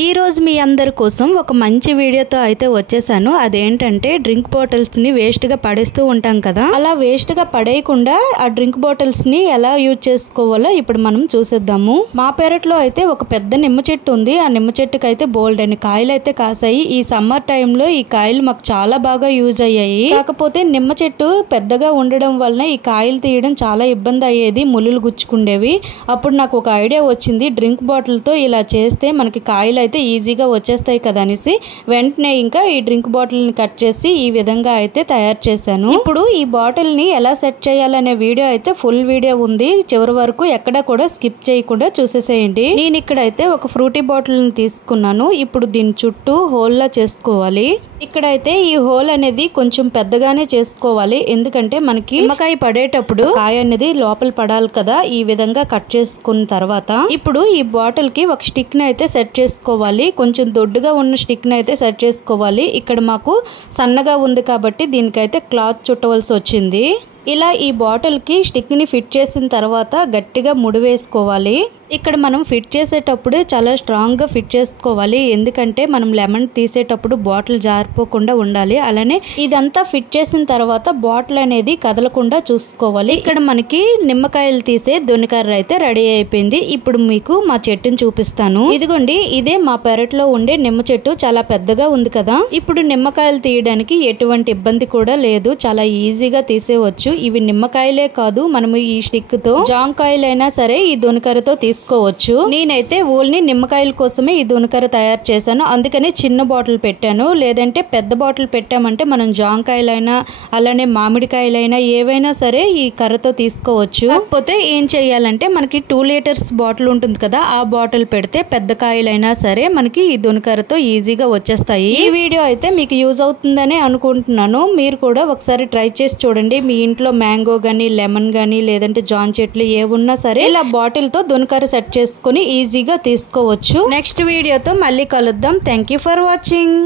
ఈ రోజు మీ అందరి కోసం ఒక మంచి వీడియోతో అయితే వచ్చేసాను. అదేంటంటే డ్రింక్ బాటిల్స్ ని వేస్ట్ గా పడేస్తూ ఉంటాం కదా, అలా వేస్ట్ గా పడేయకుండా ఆ డ్రింక్ బాటిల్స్ ని ఎలా యూజ్ చేసుకోవాలో ఇప్పుడు మనం చూసేద్దాము. మా పెరట్లో అయితే ఒక పెద్ద నిమ్మ చెట్టు ఉంది. ఆ నిమ్మ చెట్టుకి అయితే బోల్డ్ అని కాయలు అయితే కాసాయి. ఈ సమ్మర్ టైంలో ఈ కాయలు మాకు చాలా బాగా యూజ్ అయ్యాయి. కాకపోతే నిమ్మ చెట్టు పెద్దగా ఉండడం వలన ఈ కాయలు తీయడం చాలా ఇబ్బంది అయ్యేది, ముళ్ళులు గుచ్చుకుండేవి. అప్పుడు నాకు ఒక ఐడియా వచ్చింది, డ్రింక్ బాటిల్ తో ఇలా చేస్తే మనకి కాయలు అయితే ఈజీగా వచ్చేస్తాయి కదా అనేసి వెంటనే ఇంకా ఈ డ్రింక్ బాటిల్ ని కట్ చేసి ఈ విధంగా అయితే తయారు చేశాను. ఇప్పుడు ఈ బాటిల్ ని ఎలా సెట్ చేయాలనే వీడియో అయితే ఫుల్ వీడియో ఉంది, చివరి వరకు ఎక్కడ కూడా స్కిప్ చేయకుండా చూసేసేయండి. నేను ఇక్కడైతే ఒక ఫ్రూటీ బాటిల్ ని తీసుకున్నాను. ఇప్పుడు దీని చుట్టూ హోల్ లా చేసుకోవాలి. ఇక్కడైతే ఈ హోల్ అనేది కొంచెం పెద్దగానే చేసుకోవాలి, ఎందుకంటే మనకి నిమ్మకాయ పడేటప్పుడు కాయ అనేది లోపల పడాలి కదా. ఈ విధంగా కట్ చేసుకున్న తర్వాత ఇప్పుడు ఈ బాటిల్ కి ఒక స్టిక్ ని అయితే సెట్ చేసుకోవాలి. కొంచెం దొడ్డుగా ఉన్న స్టిక్ ని అయితే సెట్ చేసుకోవాలి. ఇక్కడ మాకు సన్నగా ఉంది కాబట్టి దీనికైతే క్లాత్ చుట్టవలసి వచ్చింది. ఇలా ఈ బాటిల్ కి స్టిక్ ని ఫిట్ చేసిన తర్వాత గట్టిగా ముడివేసుకోవాలి. ఇక్కడ మనం ఫిట్ చేసేటప్పుడు చాలా స్ట్రాంగ్ గా ఫిట్ చేసుకోవాలి, ఎందుకంటే మనం లెమన్ తీసేటప్పుడు బాటిల్ జారిపోకుండా ఉండాలి. అలానే ఇదంతా ఫిట్ చేసిన తర్వాత బాటిల్ అనేది కదలకుండా చూసుకోవాలి. ఇక్కడ మనకి నిమ్మకాయలు తీసే దొనికర్ర అయితే రెడీ అయిపోయింది. ఇప్పుడు మీకు మా చెట్టుని చూపిస్తాను. ఇదిగోండి, ఇదే మా పెరట్లో ఉండే నిమ్మ చెట్టు. చాలా పెద్దగా ఉంది కదా. ఇప్పుడు నిమ్మకాయలు తీయడానికి ఎటువంటి ఇబ్బంది కూడా లేదు, చాలా ఈజీగా తీసేయవచ్చు. ఇవి నిమ్మకాయలే కాదు, మనము ఈ స్టిక్ తో జాంకాయలైనా సరే ఈ దొనికరతో తీసుకోవచ్చు. నేనైతే ఓన్లీ నిమ్మకాయల కోసమే ఈ దొనికర తయారు చేశాను, అందుకనే చిన్న బాటిల్ పెట్టాను. లేదంటే పెద్ద బాటిల్ పెట్టామంటే మనం జాంకాయలైనా అలానే మామిడికాయలైనా ఏవైనా సరే ఈ కర్రతో తీసుకోవచ్చు. కాకపోతే ఏం చేయాలంటే మనకి 2 లీటర్స్ బాటిల్ ఉంటుంది కదా, ఆ బాటిల్ పెడితే పెద్ద కాయలైనా సరే మనకి ఈ దొనికరతో ఈజీగా వచ్చేస్తాయి. ఈ వీడియో అయితే మీకు యూజ్ అవుతుందని అనుకుంటున్నాను. మీరు కూడా ఒకసారి ట్రై చేసి చూడండి. మీ ఇంట్లో మ్యాంగో గానీ లెమన్ గానీ లేదంటే జాన్ చెట్లు ఏమున్నా సరే ఇలా బాటిల్ తో దొనికర సెట్ చేసుకుని ఈజీగా తీసుకోవచ్చు. నెక్స్ట్ వీడియోతో మళ్ళీ కలుద్దాం. Thank you for watching.